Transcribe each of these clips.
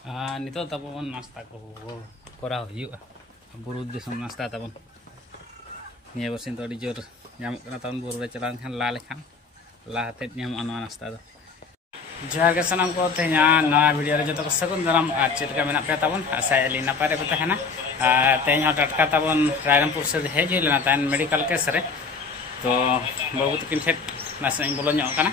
नितो तबन नाश्ता को कोरा हुआ बुरु दिसम नाश्ता तबन निया बरसिन तो जोर नाम तबन बुरु रे चलान खान ला लेखान लाते नाम अनवा नाश्ता दो जोहार के सनम को तेया नवा वीडियो रे जतो सगुन दाराम चेत का मेना पे तबन आशा एली नपाय रे तहना तेया टटका तबन रायरमपुर से हेज लेना तान मेडिकल केस रे तो बाबू तकिन ठेट नासे बोलो ᱧᱚᱜ kana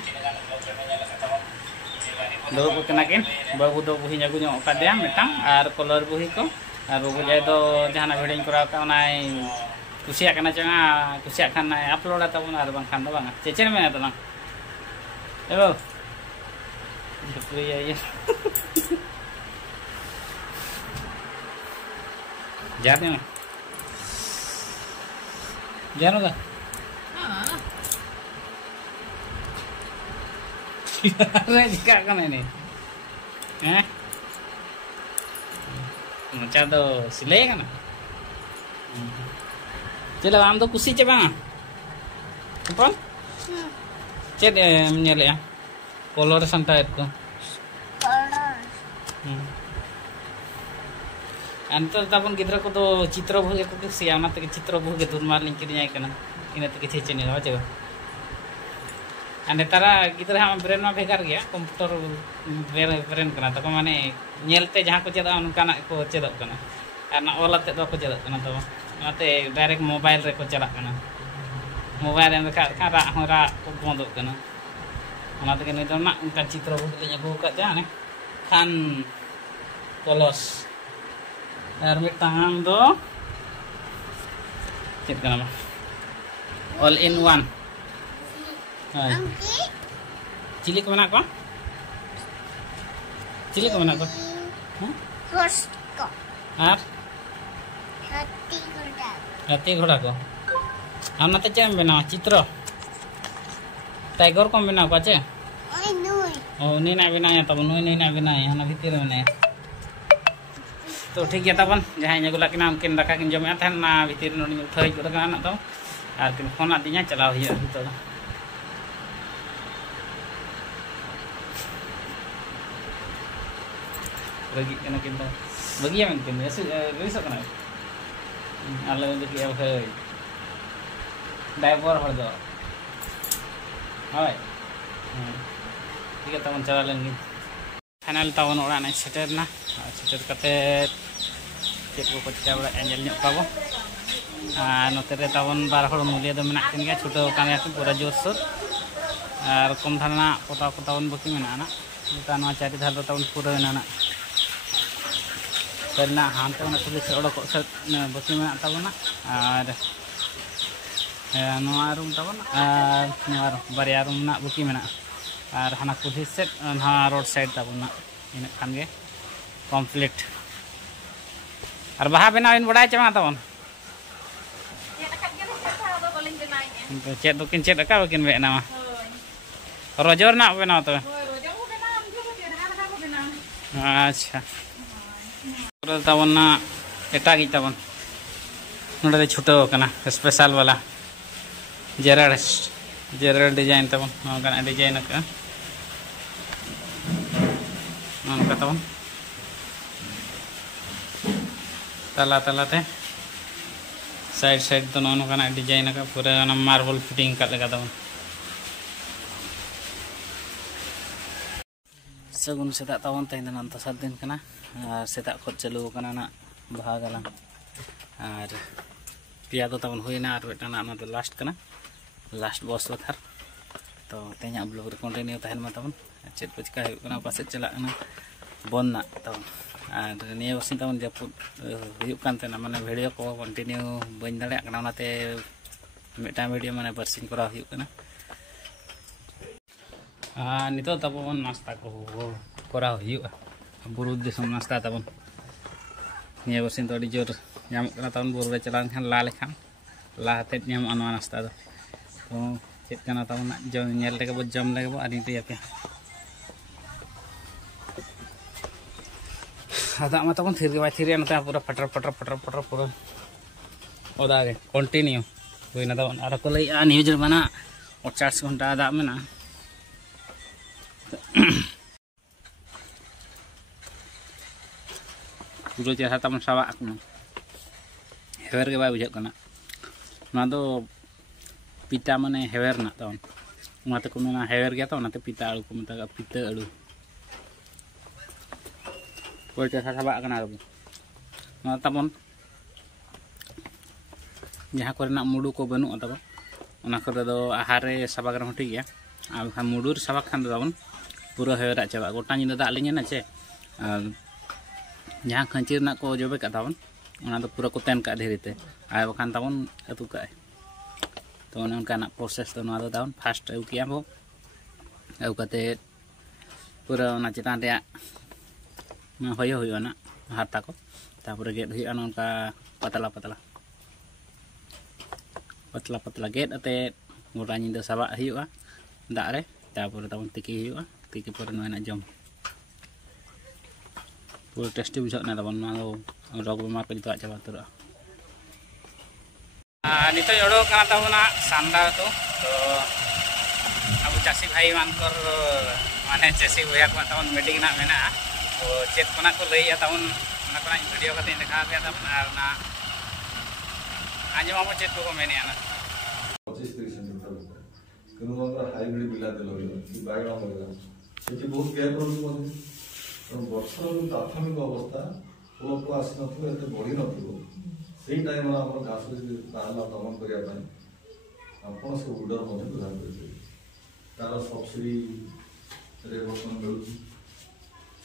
दो किन बाबू दो बुही अगू ᱧᱚᱜ कादिया मिटांग और कलर बुही को और बाबू जाय दो जहाना भिडियो कराव का कुसिया kana चंगा कुसिया खान अपलोड तबन और बांखान दो बांगा चेचेन मेना तलां एबो ये जाते हैं जानो का क्या करना है हैं मचा तो सिलेगा ना चलो आम तो कुछ चबा अपन चेद नेले कलर संटाइट को अंतर तबन गिद्रा को तो चित्र भोगे को कुसिया ओनाते चित्र भोगे दूध मार लिंक किरियाय कना इनाते के चेचेने वाजे अंदे तारा गिद्रा हम ब्रेन में भेगार गया कंप्यूटर ब्रेन कना तो माने नेलते जहां को चेदा उनकाना को चेदक कना आना ओलाते दो को चेदक कना तो ओनाते डायरेक्ट मोबाइल रे को चला कना मोबाइल रे का रा होरा को बंदो कना ओनाते के निदो ना उनका चित्र भोगे ले अगु का जाने खान कलस और मिटांग दो चेक करना ऑल इन वन चिली को बना को चिली को बना को और हाथी घोड़ा को हम ना चे बना चित्र टाइगर को बना को चे ओ नी ना बनाया तब नी ना बनाया हना भीतर में तो ठीक है तबन जहां नगुला किना उनकिन दाका किन जमे था ना भीतर नोनी उठाई को ना तो आर किन फोन आदिया चलाव हिया तो बगी कना किन बगी मन किन रिसो कना आले बगी अब है ड्राइवर हर दो हाय ठीक है तबन चला लेंगे फाइनल तबन ओरा ना सेटर ना सेटर कते चेक को चिका बड़ा एंजल ᱧᱚᱜ पाबो नोते रे तबन बार हड़ मुलिया दो मेना किन गया छुटो कान या पूरा जोर सोर और कम धाना पता को तबन बकी मेना ना ता चारि धार तबन पूरा ना करना हानते ना पुलिस ओडो को बकी मेना तबना और नोआ रूम तबन और बारिया रूम ना बकी मेना और हाना पुलिस सेट ना रोड साइड तबना इन खान गे कंप्लीट और बहा बनाव इन बड़ा चमा तबन चेद दोकिन चेद का बकिन बेना रोजर ना बनाव तो अच्छा तबन ना एटा गी तबन नोडे छुटो कना स्पेशल वाला जेरल डिजाइन तबन नोका डिजाइन का नोका तबन तला तलाते साइड साइड तो नोका डिजाइन का पूरा मार्बल फिटिंग का लगा तबन सगुन सेता तबन तहिन नंत 7 दिन कना सेता खो चालू कना ना भागला और पिया तो तबन होइना और बेटा ना तो लास्ट कना लास्ट बॉस बथार तो तेया ब्लॉग रे कंटिन्यू तहन मा तबन चेत को चिका हुई कना पासे चला कना बन ना तबन और निया बसिन तबन जपुद हुयुक कान तेना माने वीडियो को कंटिन्यू बन दाड़े कना ओनाते मेटा वीडियो माने बरसिन करा हुयुक कना नितो तबन नाश्ता को करा हुयुआ बुरु दिसम नाश्ता तबन निया बसिन तो अडी जोर नाम कना तबन बुरु रे चलान खान ला लेखान लाते नाम अनवा नाश्ता दो तो चेक करना तबना जो नेल लेके बो जम लेके बो आदि पे आदा मा तबन थिर के बा थिर नता पूरा फटर फटर फटर फटर पूरा ओदा के कंटिन्यू होइना तबन आर को लई न्यूज रे बना 40 घंटा आदा में ना पूरा चेहरा तब सावा हेवेर के बै बुझे पिता माने हेवेर ना तब को मेना हेवेर गया तो पिता आड़ू को मत पिता आड़ू पूरा चेहरा सावा तब जहाँ को मुडू को बनू तब आहार साबा कर ठीक गया और मुडूर साबा खान तब पूरा हेवेरा चाबा गोटा नींद दाग लेना चे जहाँ खंची को जबे का तब पूरा को तेन का धीरेते और बखान तब अतु का तो उनका प्रोसेस तो तब फास्ट अगू किया बो अगू कते पूरा चितान होना हारता को तापर गेद उनका पतला पतला पतला पतला गेद अते गोटा नींद साबा दाग रे तापर तब तिकी तिकी पर ना जम पूरा टेस्टी बुझा तब रोग बेमार को जो चाबा तुरा नित ओडोकना तबना सांडा तो अब चाषी भाई मानकर माने चाषी भैया को तब मीटिंग ना मेना तो चेत को को लैया तब वीडियो कते देखा पे तब आजम चेत को मेने 25-30 सेंटीमीटर କିନ୍ତୁ ଆମର ହାଇବ୍ରିଡ୍ ବିଲାତି ଲଗେଇବା କି ବାଇଗଣ ଲଗେଇବା ସେଠି ବହୁତ କେୟାର କରନ୍ତୁ ମଧ୍ୟ ତେଣୁ ଗଛର ଯେଉଁ ପ୍ରାଥମିକ ଅବସ୍ଥା ଫୁଲ ଫଳ ଆସିନଥିବ ଏତେ ବଢ଼ିନଥିବ ସେଇ ଟାଇମ୍ରେ ଆମର ଘାସ ଯଦି ବାହାରିଲା ଦମନ କରିବା ପାଇଁ ଆପଣ ସେ ଉଡର ମଧ୍ୟ ବ୍ୟବହାର କରିପାରିବେ ତାର ସବସିଡିରେ ବର୍ତ୍ତମାନ ମିଳୁଛି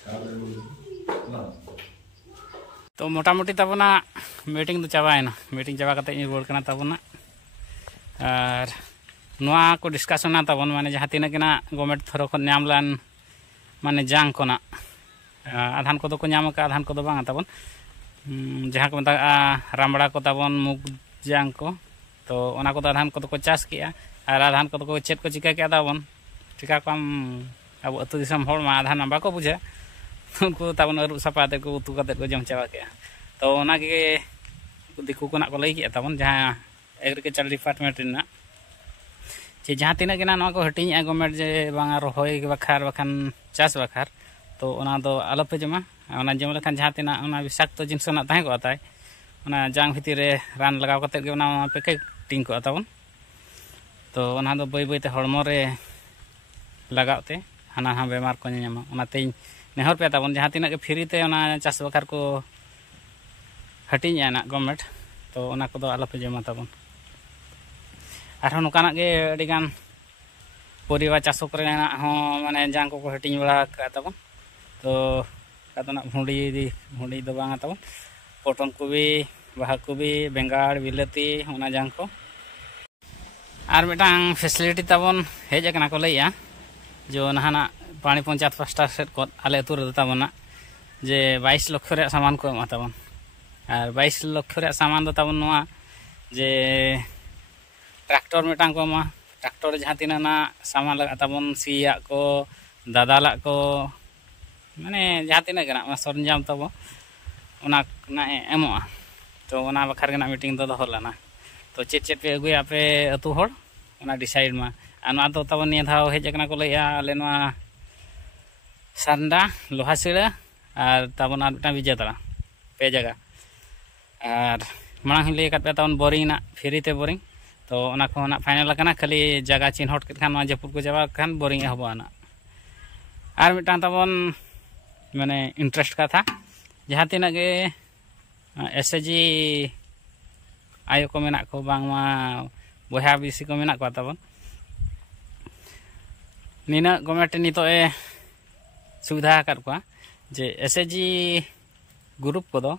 ଛାଡ଼ରେ ମିଳୁଛି ହେଲା तो मोटामोटी तबना मीटिंग तो चाबायना मीटिंग चाबा करते रुआड़ कना तबना और नोआ को डिस्कशन तबन माने जहाँ तीन के गवर्नमेंट थ्रो को नाम लान माने जांग को आधान को नाम का आधान को बांग तबन जहाँ को मता रामड़ा को तबन मुग जांग को तो ओना को आधान को चाष किया और आधान को चेत को चिका किया तबन चिका को अब अतु दिसम होड़ मा आधान बाको बुझे उनको तबन अरु सापाते को उतु कते को जम चाबा किया तो ओना के दिकु को को लई किया तबन जहाँ एग्रीकल्चर डिपार्टमेंट ना जे जहाँ तीन के को हटिंग गवर्नमेंट जे बांगा रोहय बखार बखान चाष बखार तो ओना दो आलो पे जमा ओना जम लेखान जहाँ तीन विषाक्त जिनिस ना ताहे को ताय ओना जांग भितर रे रान लगाव कते के ओना पैकेटिंग को तबन तो ओना दो बई बईते हड़मो रे लगावते हाना हा बेमार को नामा ओना तेई नेहर पे तबन जहाँ तीन के फ्री ते ओना चाष बखार को हटिंग ना गवर्नमेंट तो ओना को दो आलो पे जमा तबन और नौकाना के अड़ीगान परिवार चाषों को माने जांग को हटिंग बड़ा तब तो भुंडी दो बांगा तब पटन कोबी बाहा कोबी बेंगाड़ बिलाती ओना जांग को और मिटांग फैसिलिटी तबन हेज को लैया जो नहाना पानी पंचायत पास्टा सेट को आले अतु रे तबना जे 22 लाख रे सामान को एमा तबन और 22 लाख रे सामान दो तबन नोआ जे ट्रैक्टर मिटांग को मा ट्रैक्टर जहाँ तीन सामान लगा तबन सिया को दादाला को माने जहाँ तीन के सरंजाम तब ओना एमोआ तो ओना बखार के मीटिंग दो दोहर लाना तो चेत चेत पे अगुया पे अतु हर ओना डिसाइड मा आना तो तब निया धाव हेज को लैया आले नोआ सांडा लोहासिड़ा और तब विजेतरा पे जगह और मांग लैया तब बोरिंग ना फ्री ते बोरिंग तो ओना को फाइनल करना खाली जगह चिन्हट के जपुर को जावा खान बोरिंग एहबना और मिटान तबन माने इंटरेस्ट का था जहाँ तीन के एसएजी आयो को मेना को बांगमा बहा बेसी को मेना को तबन निना गवर्नमेंट नितो ए सुविधा कर को जे एसएजी ग्रुप को दो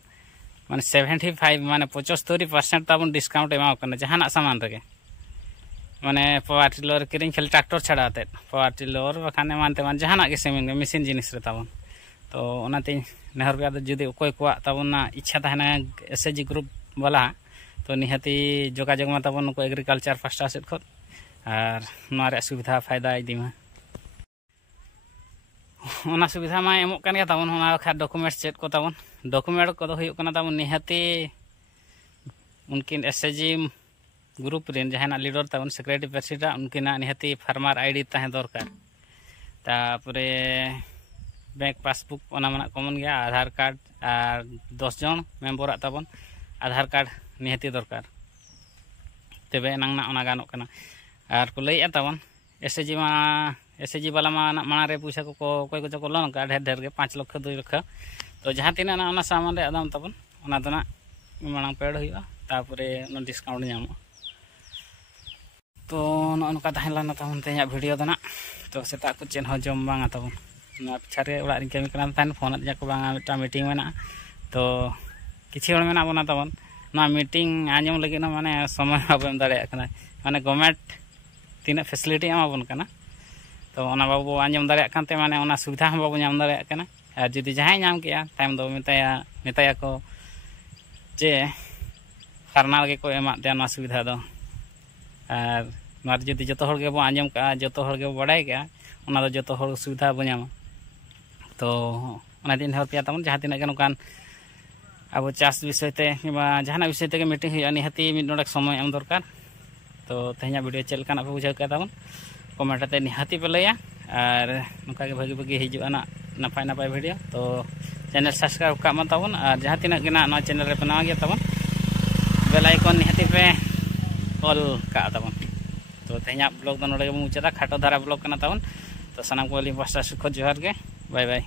माने 75 माने 75% तब डिस्काउंट एमा करना जहाना सामान रे माने पावर टिलर किरिंग खाली ट्रैक्टर छाड़ाते पावर टिलर बखान मानते मान जहाना के सेमिन मशीन जिनिस रे तब तो ओनाते नेहर पे जुदी कोई को तबना इच्छा तहना एसएजी ग्रुप वाला तो निहाती जोगाजोग मा तब को एग्रीकल्चर फास्टा सेट खो और नोआ रे सुविधा फायदा इदीमा ओना सुविधा मा एमो कान गया तबन ओना खा डॉक्यूमेंट्स चेक को तबन डॉक्यूमेंट को दो हुयो कना तबन निहाती उनकिन एसएजी ग्रुप रेन जहाना लीडर तबन सेक्रेटरी प्रेसिडेंट उनकिना निहाती फार्मर आईडी तहे दरकार तापरे बैंक पासबुक कॉमन गया आधार कार्ड और 10 जन मेम्बर तबन आधार कार्ड निहती दरकार तबे एनांग गानों कना और को लैया तबन एसएजी वाला माना रे पैसा को कोई को लोन का ढेर ढेर के 5 लाख 2 लाख तो जहाँ तीन सामान रे आदाम तबन मांग पेड हुआ तापरे डिस्काउंट नाम तो नौका तहला तबन तेज भिडियो दो तो सेता को चेन हो जम बांगा तबन पिछारे ओड़ा कमी करना फोन को बांगा मीटिंग में तो किसी मेना बना तबन मीटिंग आंजम लगे माने समय बाबू एम दाड़ा माने गवर्नमेंट तीना फैसिलिटी एमाबन कना तो बाबू आंजम दाते माने सुविधा हम बाबू नाम दाड़ा और जुदी जहाँ नाम के टाइम दो मेताया को जे फार्नाल के को एमा दिया सुविधा दो और जुदी जो हर बो आंजम का जो हर के बाड़ाय का जो हर सुविधा बो नामा तो दिन हर पे तबन जहाँ तीन नौकान अब चाष विषय ते जहाँ विषय ते मीटिंग हुआ निहाती मिनट समय एम दरकार तो तेज वीडियो चलका पे बुझे तबन कमेंट ते निहाती पे लैया और नौका भागी भागी हिजुआ नपाय नपाय वीडियो तो चैनल सब्सक्राइब का तबन और जहाँ तीन ना चैनल रे बनावा गया तबन बेल आइकन निहाती पे ऑल का तबन तो तेज ब्लॉग दो नोड़े मुचादा खाटो धारा ब्लॉग करना तबन तो सानाम को पास्टा सुख जोहार के बाय बाय।